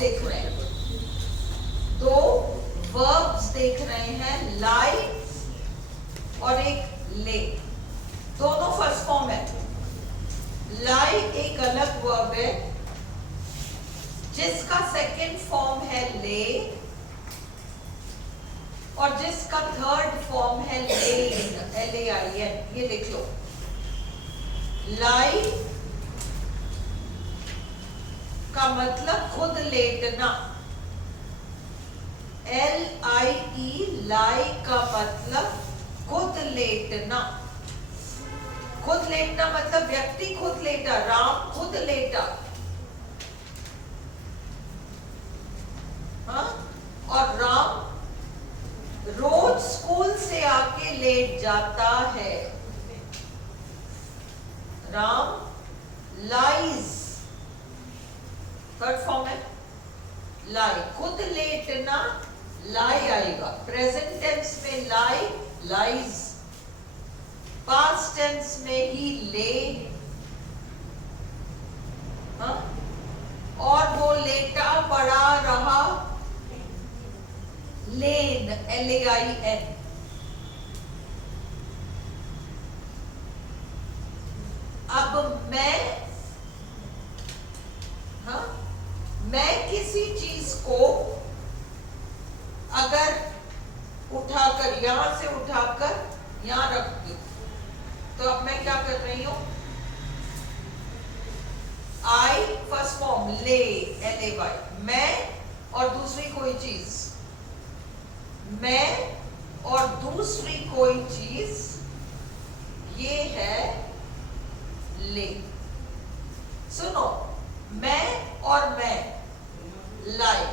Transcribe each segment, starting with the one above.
देख रहे हैं, दो वर्ब्स देख रहे हैं, लाई और एक ले, दोनों फर्स्ट फॉर्म है। लाई एक अलग वर्ब है जिसका सेकंड फॉर्म है ले और जिसका थर्ड फॉर्म है लेन, LAIN। ये लिख लो, लाई का मतलब खुद लेटना, LIE, लाई का मतलब खुद लेटना। खुद लेटना मतलब व्यक्ति खुद लेटा, राम खुद लेटा। हाँ? और राम रोज स्कूल से आके लेट जाता है। राम लाइज, थर्ड फॉर्म है लाई, खुद लेटना, लाई आएगा। प्रेजेंट टेंस में लाई, लाइज। पास्ट टेंस में ही ले। हाँ? और वो लेटा पड़ा रहा, लेन, LAIN। अब मैं किसी चीज को अगर उठाकर, यहां से उठाकर यहां रखती हूं, तो अब मैं क्या कर रही हूं, आई फर्स्ट फॉर्म ले, LAY, मैं और दूसरी कोई चीज, मैं और दूसरी कोई चीज, ये है ले। सुनो, मैं और मैं, लाई।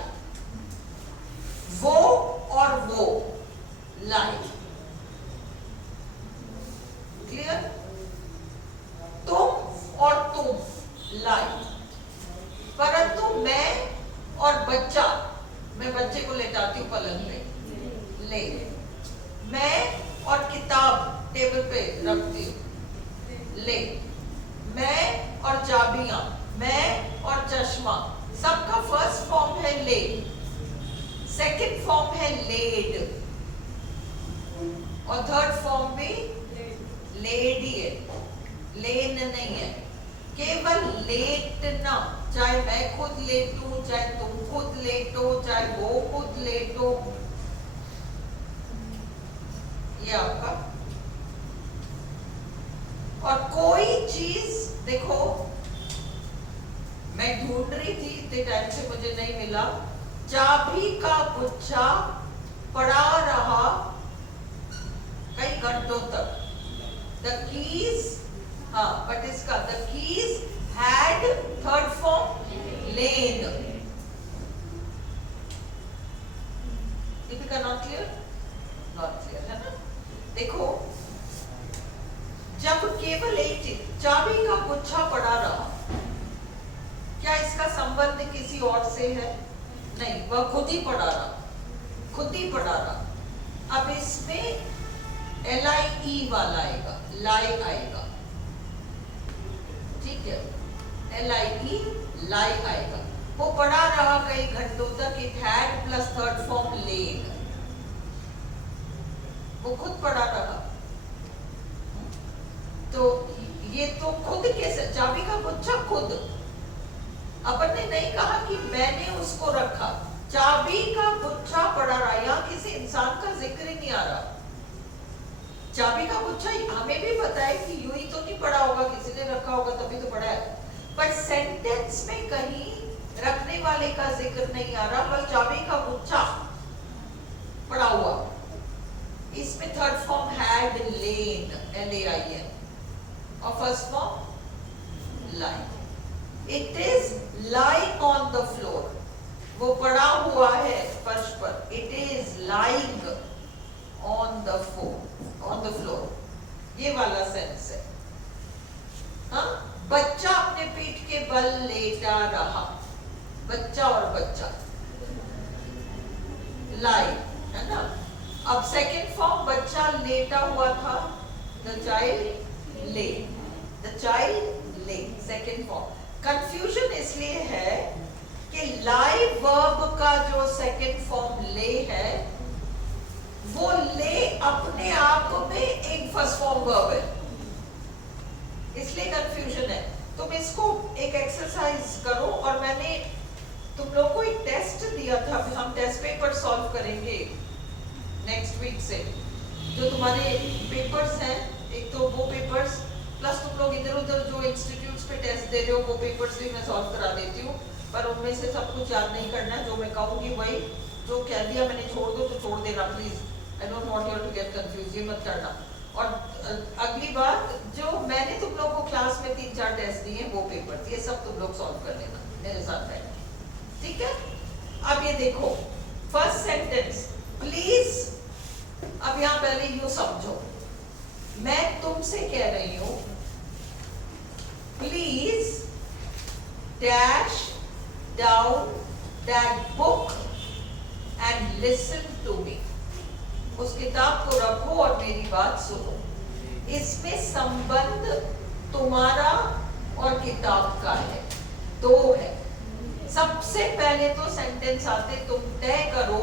वो और वो, लाई। क्लियर? तुम और तुम, लाई। परंतु मैं और बच्चा, मैं बच्चे को लेटाती हूं पलंग पे, ले। मैं और किताब टेबल पे रखती हूं, ले। मैं और चाबियां, मैं और चश्मा, सबका फर्स्ट फॉर्म है ले, सेकंड फॉर्म है लेड और थर्ड फॉर्म भी लेडी है, लेन नहीं है। केवल लेटना, चाहे मैं खुद लेटूं, चाहे तुम खुद लेटो, चाहे वो खुद लेटो, ये आपका। और कोई चीज, देखो मैं ढूंढ रही थी इतने टाइम से, मुझे नहीं मिला, चाबी का गुच्छा पड़ा रहा कई घंटों तक। द कीज, हाँ, बट इसका the keys had third form lane. Deepika not clear? Not clear है ना? देखो, जब केवल एक चीज, चाबी का गुच्छा पड़ा रहा, क्या इसका संबंध किसी और से है? नहीं, वह खुद ही पड़ा रहा, खुद ही पड़ा रहा। अब इसमें LIE वाला आएगा, लाई आएगा, ठीक है, LIE, लाई आएगा। वो पड़ा रहा कई घंटों तक, it had plus third form lane, वो खुद पड़ा रहा। तो ये तो खुद कैसे, चाबी का गुच्छा खुद, अपन ने नहीं कहा कि मैंने उसको रखा, चाबी का गुच्छा पड़ा रहा, यहाँ किसी इंसान का जिक्र ही नहीं आ रहा। चाबी का गुच्छा हमें भी पता है कि यूं ही तो नहीं पड़ा होगा, किसी ने रखा होगा तभी तो पड़ा है, पर सेंटेंस में कहीं रखने वाले का जिक्र नहीं आ रहा, बस चाबी का गुच्छा पड़ा हुआ। इसमें third form had lane, LAIN, और first form lie. It is lying on the floor, वो पड़ा हुआ है फर्श पर, it is lying on the floor, ये वाला सेंस है। हाँ, बच्चा अपने पीठ के बल लेटा रहा, बच्चा और बच्चा, लाई, है ना? अब सेकंड फॉर्म, बच्चा लेटा हुआ था, द चाइल्ड ले, द चाइल्ड ले, सेकंड फॉर्म। कंफ्यूजन इसलिए है कि लाई का जो सेकंड फॉर्म ले है, वो ले अपने आप में एक फर्स्ट फॉर्म वर्ब है, इसलिए कंफ्यूजन है। तुम इसको एक एक्सरसाइज करो, और मैंने तुम लोग को एक टेस्ट दिया था, हम टेस्ट पेपर सॉल्व करेंगे नेक्स्ट वीक से। जो तुम्हारे पेपर्स हैं, एक तो वो पेपर्स प्लस तुम लोग इधर उधर जो इंस्टीट्यूट्स पे टेस्ट दे रहे हो, वो पेपर्स भी मैं सॉल्व करा देती हूँ, पर उनमें से सब कुछ याद नहीं करना है। जो मैं कहूँगी वही, जो कह दिया मैंने छोड़ दो तो छोड़ देना please. I don't want you to get confuse, ये मत करना। और अगली बात, जो मैंने तुम लोग को क्लास में 3-4 टेस्ट दिए, वो पेपर ये सब तुम लोग सॉल्व कर लेना मेरे साथ बैठ के, ठीक है? अब ये देखो फर्स्ट सेंटेंस, प्लीज। अब यहाँ पहले यू समझो, मैं तुमसे कह रही हूं please dash down that book and listen to me. उस किताब को रखो और मेरी बात सुनो। इसमें संबंध तुम्हारा और किताब का है, दो है। सबसे पहले तो सेंटेंस आते तुम तय करो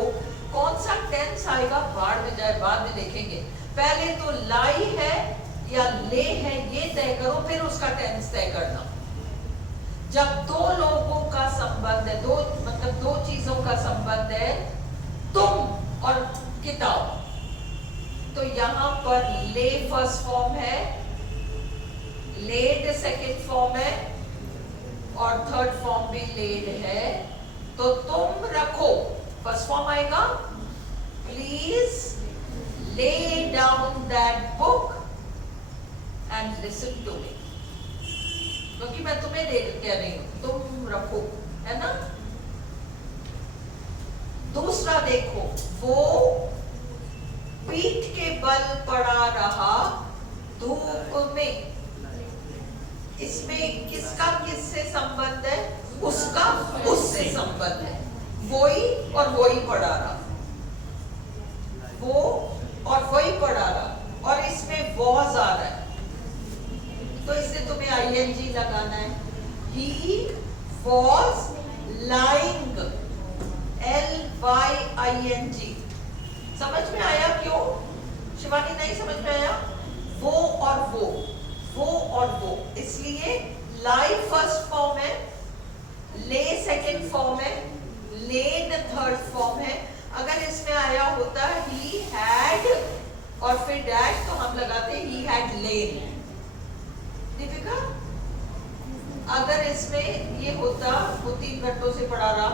कौन सा टेंस आएगा, बाढ़ में जाए बाद में देखेंगे। पहले तो लाई है या ले है ये तय करो, फिर उसका टेंस तय करना। जब दो लोगों का संबंध है, दो मतलब दो चीजों का संबंध है, तुम और किताब, तो यहां पर ले फर्स्ट फॉर्म है, लेड सेकंड फॉर्म है, और थर्ड फॉर्म भी लेड है। तो तुम रखो, फर्स्ट फॉर्म आएगा please lay down that book and listen to me, क्योंकि मैं तुम्हें कह रही हूं, तुम रखो, है ना? दूसरा देखो, वो पीठ के बल पड़ा रहा धूप में। इसमें किसका किससे संबंध है? उसका उससे संबंध है, वही और वही पड़ा रहा, वो और वही पढ़ा रहा, और इसमें वॉज आ रहा है, तो इससे तुम्हें आईएनजी लगाना है। ही वॉज लाइंग, LYING। समझ में आया क्यों? शिवानी नहीं समझ में आया? वो और वो और वो, इसलिए लाई फर्स्ट फॉर्म है, ले सेकंड फॉर्म है, लेड थर्ड फॉर्म है। अगर इसमें आया होता ही हैड और फिर डैश, तो हम लगाते ही हैड लेन। दीपिका, अगर इसमें ये होता, वो 3 घंटों से पढ़ा रहा,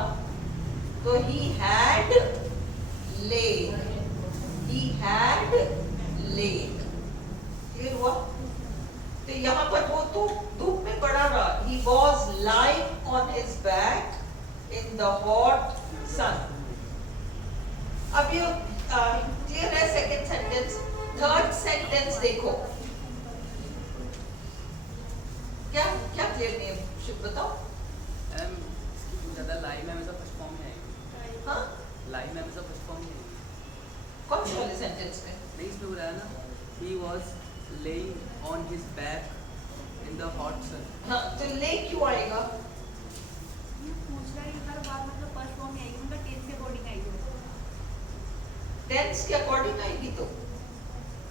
तो he had lane, he had lane. Clear हुआ? तो यहाँ पर वो तो धूप में पड़ा रहा, he was lying on his back in the hot sun. अब ये क्लियर है सेकंड सेंटेंस। थर्ड सेंटेंस देखो, क्या क्या क्लियर नहीं है, शिव बताओ। लाई में हमेशा फर्स्ट फॉर्म है। हाँ, लाई में हमेशा फर्स्ट फॉर्म है। कौन से वाले सेंटेंस में? नहीं, इसमें हो रहा है ना, he was laying on his back in the hot sun। हाँ, तो ले क्यों आएगा? पूछ रहा है हर बार, मतलब फर्स्ट फॉर्म में आएगी, उनका टेंस के अकॉर्डिंग आएगी। टेंस के अकॉर्डिंग आएगी तो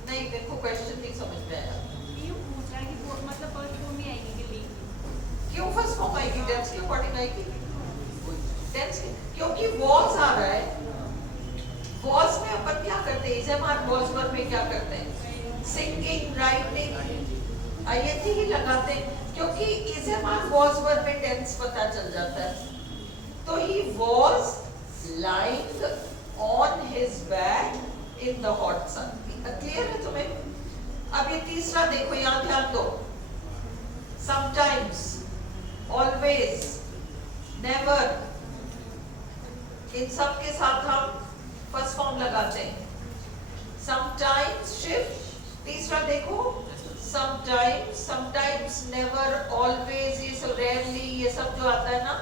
नहीं, मेरे को क्वेश्चन नहीं समझ में आया। ये पूछ रहा है कि मतलब फर्स्ट फॉर्म में आएगी कि लेगी? क्यों फर्स्ट फॉर्म आएगी? टेंस के अकॉर्डिंग आएगी। टेंस के, क्योंकि वॉज आ रहा है। वॉज में अपन क्या करते हैं? इसे हमारे वॉज वर्ब में क्या करते हैं? सिंगिंग, राइटिंग, आईएनजी ही लगाते हैं, क्योंकि इसे हमारे वॉज वर्ब में टेंस पता चल जाता है। तो ही was lying on his back in the hot sun। Clear है तुम्हें? अब ये तीसरा देखो, यहां ध्यान दो। sometimes, always, never, इन सब के साथ हम फर्स्ट फॉर्म लगाते हैं। sometimes shift. तीसरा देखो, sometimes, never, always, ये सब rarely, ये सब जो आता है ना,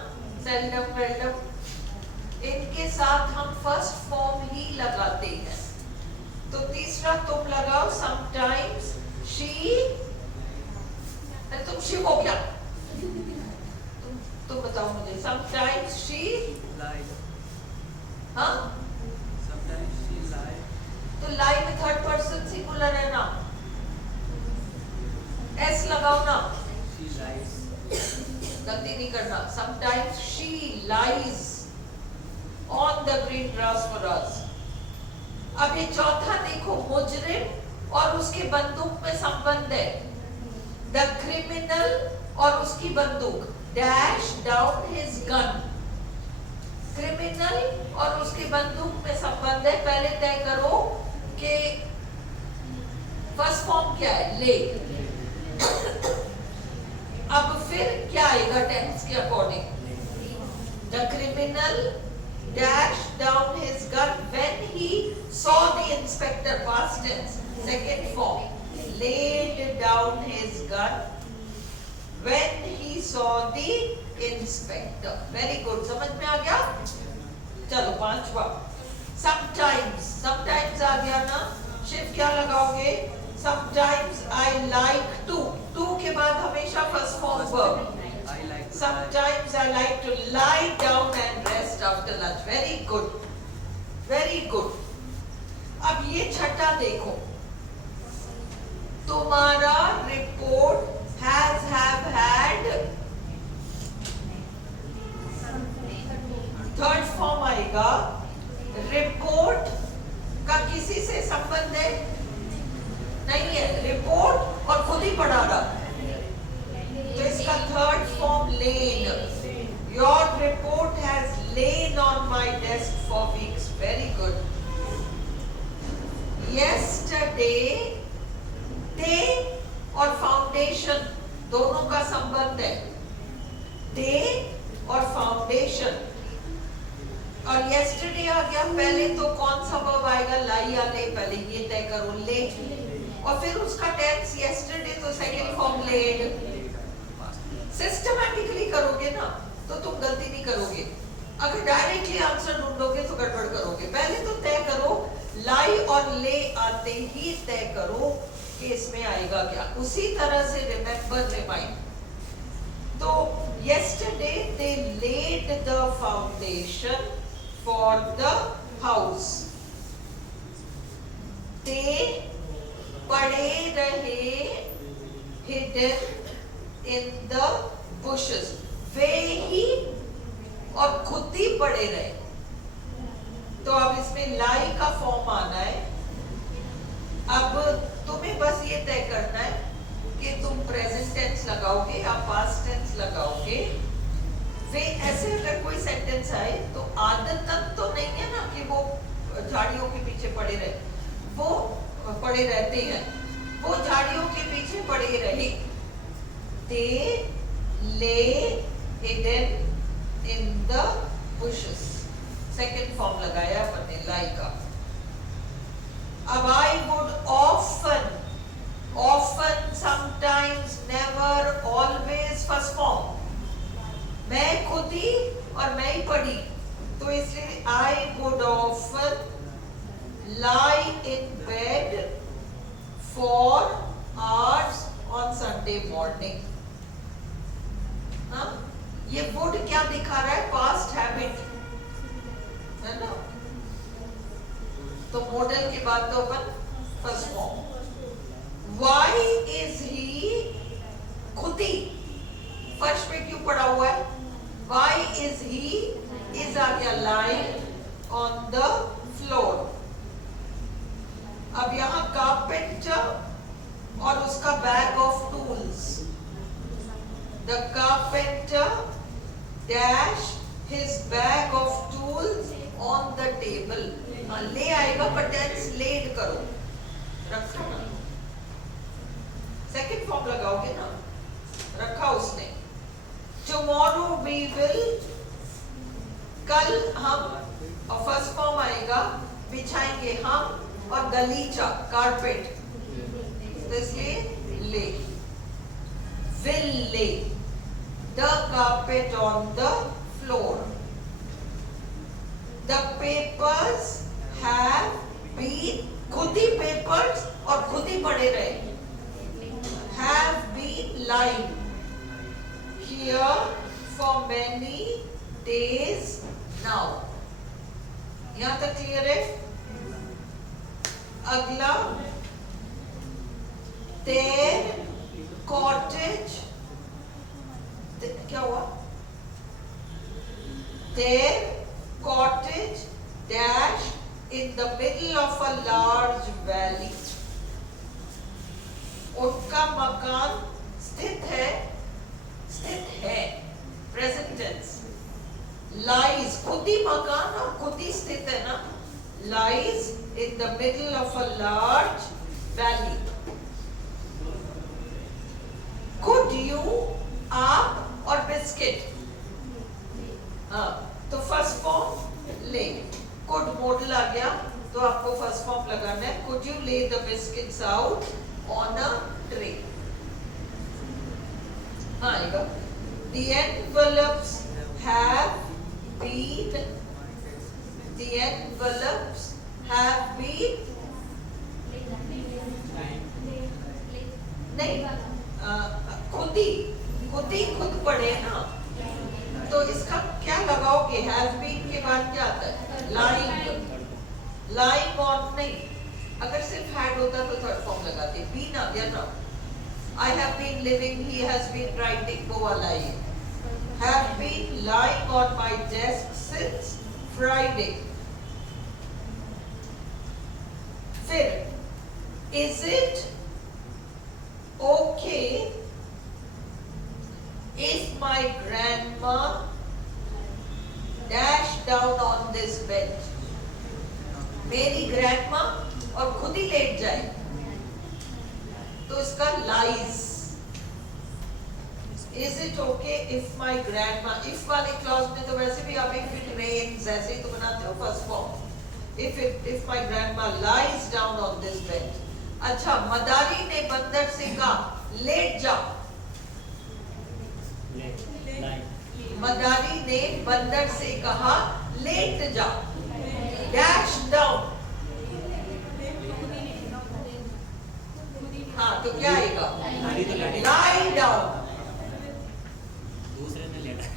seldom, seldom, इनके साथ हम फर्स्ट फॉर्म ही लगाते हैं। तो तीसरा तुम लगाओ, समटाइम्स शी, तुम शी हो क्या? तुम बताओ मुझे, समटाइम्स शी गलती नहीं करना. Sometimes she lies on the green grass for us. अब ये चौथा देखो, मुजरिम और उसके बंदूक में संबंध है. The criminal और उसकी बंदूक. Dash down his gun. Criminal और उसकी बंदूक में संबंध है. पहले तय करो कि फर्स्ट फॉर्म क्या है, ले. अब फिर क्या आएगा टेंस के according? The criminal dashed down his gun when he saw the inspector, past tense. Second form, laid down his gun when he saw the inspector. Very good. समझ में आ गया? चलो पांचवा. Sometimes, sometimes आ गया ना? शिव क्या लगाओगे? Sometimes I like to. To के बाद हमेशा first form verb. I like to Sometimes I like to lie down and rest after lunch. Very good. Very good. अब ये छठा देखो. तुम्हारा report has have had. Third form आएगा. Report का किसी से संबंध है? नहीं है. रिपोर्ट और खुद ही पढ़ा रहा. तो इसका third form lane. Your report has lain on my desk for weeks. Very good. Yesterday, day और फाउंडेशन दोनों का संबंध है. Day और फाउंडेशन. और yesterday आ गया. पहले तो कौन सा वर्ब आएगा, लाई या ले? पहले ये तय करो, ले. और फिर उसका टेंस yesterday तो सेकेंड फॉर्म लेड. सिस्टमैटिकली करोगे ना तो तुम गलती नहीं करोगे. अगर डायरेक्टली आंसर ढूंढोगे तो गड़बड़ करोगे. पहले तो तय करो, लाई और ले आते ही तय करो कि इसमें आएगा क्या. उसी तरह से रिमेंबर, रिमाइंड. तो yesterday they laid the foundation for the house. They पड़े रहे hidden in the bushes. वे ही और खुद ही पड़े रहे. तो अब इसमें लाई का फॉर्म आना है. अब तुम्हें बस ये तय करना है कि तुम प्रेजेंट टेंस लगाओगे या पास्ट टेंस लगाओगे. वे ऐसे अगर कोई सेंटेंस आए तो आदतन तो नहीं है ना कि वो झाड़ियों के पीछे पड़े रहे. वो पड़े रहते हैं. वो झाड़ियों के पीछे पड़े रहे. They lay hidden in the bushes. Second form लगाया अपन ने लाई का. अब I would often, sometimes, never, always first form. मैं खुद ही और मैं ही पढ़ी. तो इसलिए I would often lie in bed for hours on Sunday morning. हाँ? ये वुड क्या दिखा रहा है? पास्ट हैबिट है ना. तो मॉडल के बाद तो अपन first form. Why is he, खुद ही फर्श पे क्यों पड़ा हुआ है? Why is he, is आ गया lying on the floor. अब यहाँ कारपेंटर और उसका bag of tools. The carpenter dash his bag of tools on the table. ले आएगा पर टेंस लेड करो, रखा ना. सेकेंड फॉर्म लगाओगे ना, रखा उसने. Tomorrow we will, कल हम, और फर्स्ट फॉर्म आएगा बिछाएंगे हम और गलीचा कारपेट. इसलिए ले. Will lay the carpet on the floor. The papers have been, खुद ही papers और खुद ही पड़े रहे. Have been lying here for many days now. यहाँ तक क्लियर है? अगला, their cottage, क्या हुआ? Their cottage dash in the middle of a large valley. उनका मकान स्थित है प्रेजेंट टेंस, lies खुद ही मकान और खुद ही स्थित है ना, lies in the middle of a large valley. Could you, आप और बिस्किट, हाँ तो फर्स्ट फॉर्म ले, could मॉडल आ गया तो आपको फर्स्ट फॉर्म लगाना है. Could you lay the biscuits out on a tray? हाँ आएगा. The envelopes have been नहीं, खुद पढ़े ना, तो इसका क्या लगाओगे? हैव बीन के बाद क्या आता है? लाइंग ऑन नहीं, अगर सिर्फ हैड होता तो थर्ड फॉर्म लगाते. बीन आ गया ना. I have been living, he has been writing, वो वाला ही. Have been lying on my desk since Friday. फिर is it okay if my grandma dash down on this bed? मेरी grandma और खुद ही late जाए, तो इसका lies. Is it okay if my grandma, if वाले क्लॉज में तो वैसे भी आप if it rains ऐसे ही तो बनाते हो first form. If my grandma lies down on this bed. अच्छा, मदारी ने बंदर से कहा लेट जा. मदारी ने बंदर से कहा लेट जा. डैश डाउन, हाँ तो क्या आएगा? Lie down. दूसरे ने लेटा.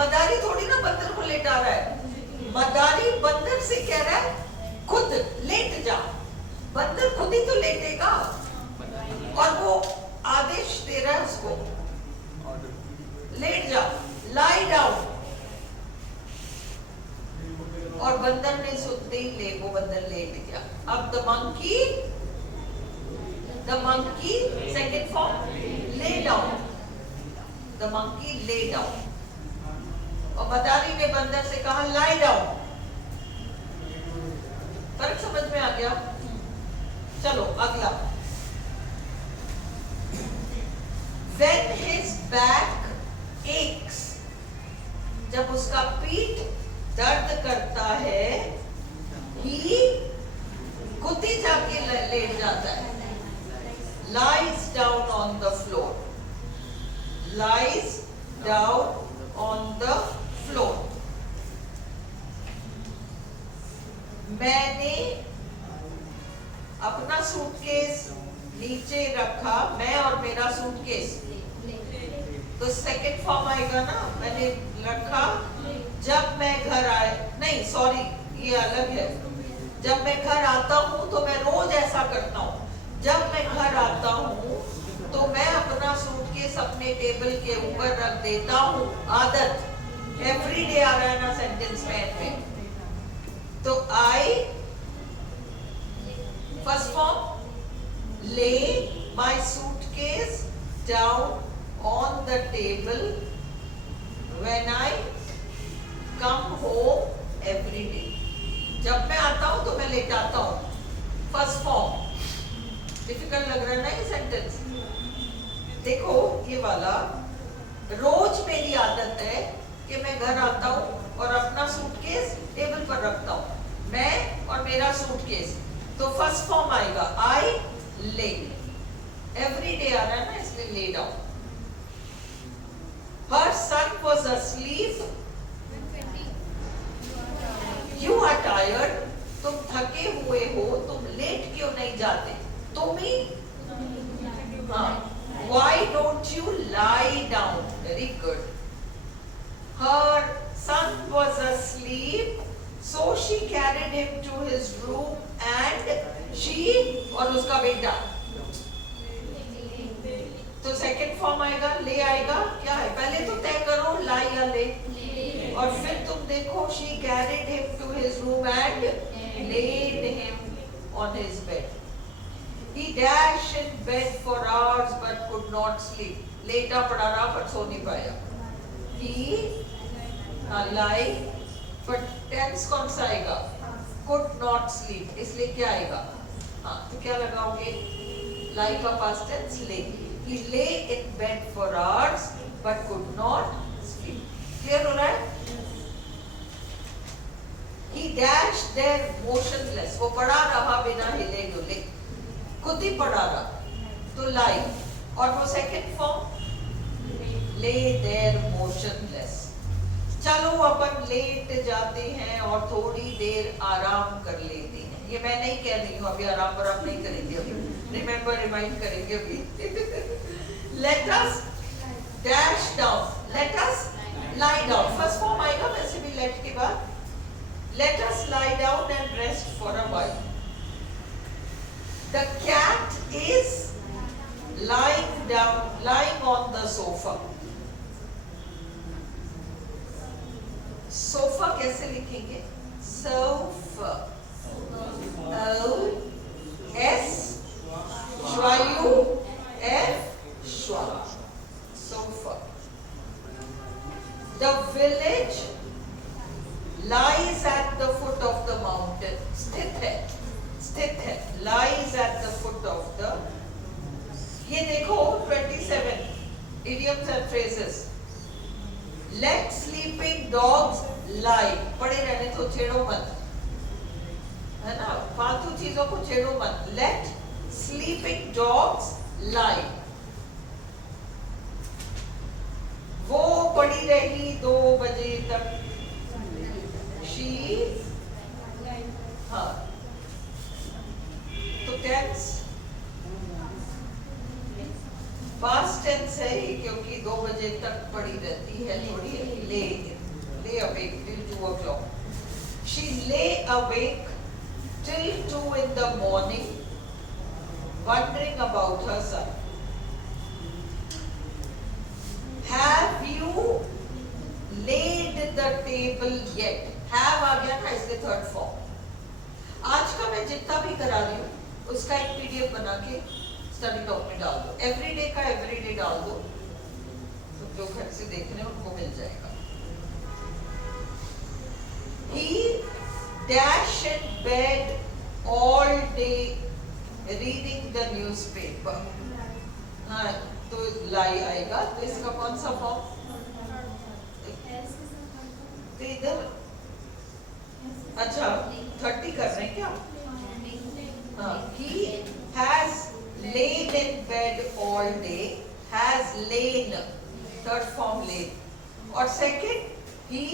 मदारी थोड़ी ना बंदर को लेटा रहा है. मदारी बंदर से कह रहा है खुद लेट जा. बंदर खुद ही तो लेटेगा और वो आदेश दे रहा है उसको लेट जा, लाई डाउन. और बंदर ने सुनते ही वो बंदर लेट गया. अब the monkey second form lay down. The monkey lay down. और मदारी ने बंदर से कहा लाई डाउन. फर्क समझ में आ गया? चलो अगला. When his back aches, जब उसका पीठ दर्द करता है, he खुद ही जाके लेट जाता है. Lies down on the floor. Lies down on the floor. मैंने अपना सूटकेस नीचे रखा, मैं और मेरा सूटकेस, तो सेकंड फॉर्म आएगा ना. मैंने रखा जब मैं घर आए, नहीं सॉरी ये अलग है. जब मैं घर आता हूँ तो मैं रोज ऐसा करता हूँ. जब मैं घर आता हूँ तो मैं अपना सूटकेस अपने टेबल के ऊपर रख देता हूँ. आदत, एवरीडे आ रहा है ना सेंटेंस में. तो I first form lay my suitcase down on the table when I come home every day. जब मैं आता हूँ तो मैं लेटाता हूँ. First form. डिफिकल्ट लग रहा है ना ये सेंटेंस? देखो ये वाला, रोज मेरी आदत है कि मैं घर आता हूँ और अपना सूटकेस टेबल पर रखता हूँ. मैं और मेरा सूटकेस, तो फर्स्ट फॉर्म आएगा आई ले. एवरी डे आ रहा है ना इसलिए lay down. Her son was asleep. You are tired. तुम थके हुए हो, तुम लेट क्यों नहीं जाते? तुम ही, हाँ. Why don't you lie down? Very good. Her son was asleep, so she carried him to his room and she और उसका बेटा. तो सेकंड फॉर्म आएगा, ले आएगा, क्या है पहले तो तय करो, लाई या ले, और फिर तुम देखो she carried him to his room and laid him on his bed. He dashed in bed for hours but could not sleep. लेटा पड़ा रहा पर सो नहीं पाया. He lie, but tense कौन सा आएगा? Could not sleep. इसलिए क्या आएगा? हाँ, तो क्या लगाओगे? lie का past tense lay. He lay in bed for hours but could not sleep. Clear हो रहा है? He dashed there motionless. वो पड़ा रहा बिना हिले डुले, खुद ही पड़ा रहा, तो lie. और वो second form lay there motionless. चलो अपन लेट जाते हैं और थोड़ी देर आराम कर लेते हैं. ये मैं नहीं कह रही हूँ, अभी आराम बराम नहीं करेंगे, अभी रिमेम्बर रिमाइंड करेंगे अभी. Let us dash down. Let us lie down. First form आएगा वैसे भी let के बाद. Let us lie down and rest for a while. The cat is lying down, lying on the sofa. Sofa कैसे लिखेंगे? Sofa. O S श्वायु F श्वा. Sofa. The village lies at the foot of the mountain. स्थित है. Lies at the foot of the. ये देखो 27 idioms and phrases. Let sleeping dogs lie. पड़े रहने तो छेड़ो मत, है ना, फालतू चीजों को छेड़ो मत. Let sleeping dogs lie. वो पड़ी रही 2 बजे तक. She, हाँ, तो टेंस पास्ट टेंस है ही, क्योंकि 2 बजे तक पड़ी रहती है थोड़ी. lay awake till 2 o'clock. She lay awake till 2 in the morning, wondering about her son. Have you laid the table yet? Have आ गया ना, इसके थर्ड फॉर्म. आज का मैं जितना भी करा रही हूँ उसका एक पीडीएफ बना के स्टडी टॉप में डाल दो. एवरीडे का एवरीडे डाल दो, तो जो घर से देख रहे हैं उनको मिल जाएगा. He dashed in bed all day reading the newspaper. हाँ, तो lie आएगा. तो इसका कौन सा फॉर्म? तो इधर अच्छा 30 कर रहे हैं क्या? हाँ, he has laid in bed all day. Has lain, third form laid. और second he,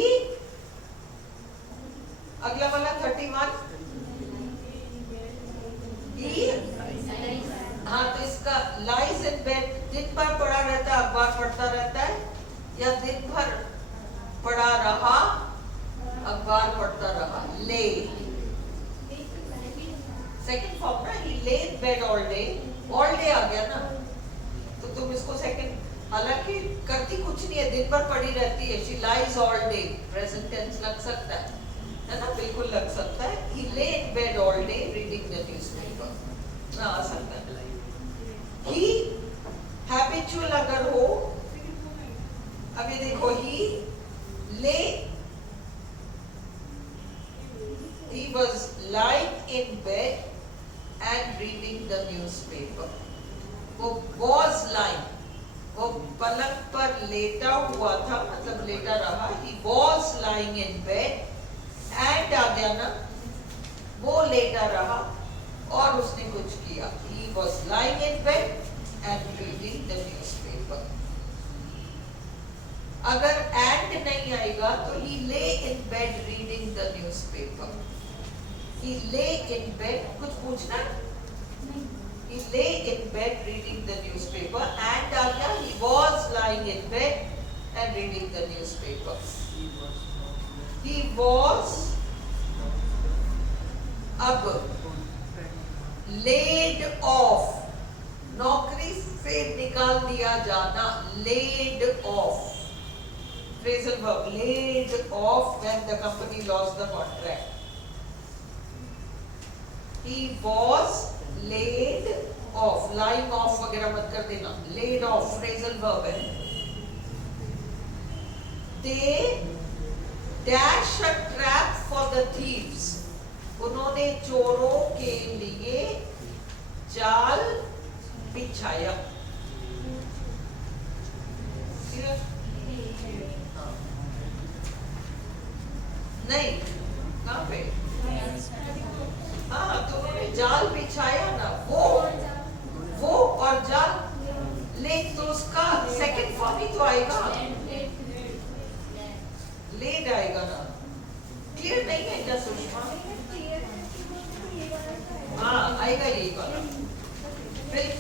अगला वाला 31 he, हाँ, तो इसका lies in bed. दिन भर पड़ा रहता है, अखबार पढ़ता रहता है, या दिन भर पड़ा रहा, अखबार पढ़ता रहा. lay, सेकंड फॉर्म ना. he lay in bed all day. all day आ गया ना, तो तुम इसको सेकंड, हालांकि करती कुछ नहीं है, दिन भर पड़ी रहती है. she lies all day, present tense लग सकता है ना, बिल्कुल लग सकता है. he lay in bed all day reading the newspaper. आ सकता है. he habitual अगर हो, अभी देखो he lay, he was lying in bed and reading the newspaper. वो was lying, वो पलंग पर लेटा हुआ था, मतलब लेटा रहा. he was lying in bed and आ गया ना, वो लेटा रहा और उसने कुछ किया. he was lying in bed and reading the newspaper. अगर and नहीं आएगा तो he lay in bed reading the newspaper. he lay in bed, कुछ पूछना? he lay in bed reading the newspaper and आ गया he was lying in bed and reading the newspaper. he was अब laid off, नौकरी से निकाल निकाल दिया जाना, laid off, phrasal verb, laid off when the company lost the contract. He was laid off, lying off वगैरह मत कर देना, laid off phrasal verb है. They dash a trap for the thieves. उन्होंने चोरों के लिए जाल बिछाया. हाँ. नहीं, कहाँ पे? हाँ, तो उन्होंने जाल बिछाया ना, वो और जाल, लेट तो उसका सेकंड फॉर्म ही तो आएगा, लेट आएगा ना. क्लियर नहीं है क्या सुषमा? हाँ, आएगा यही वाला. बिल्कुल.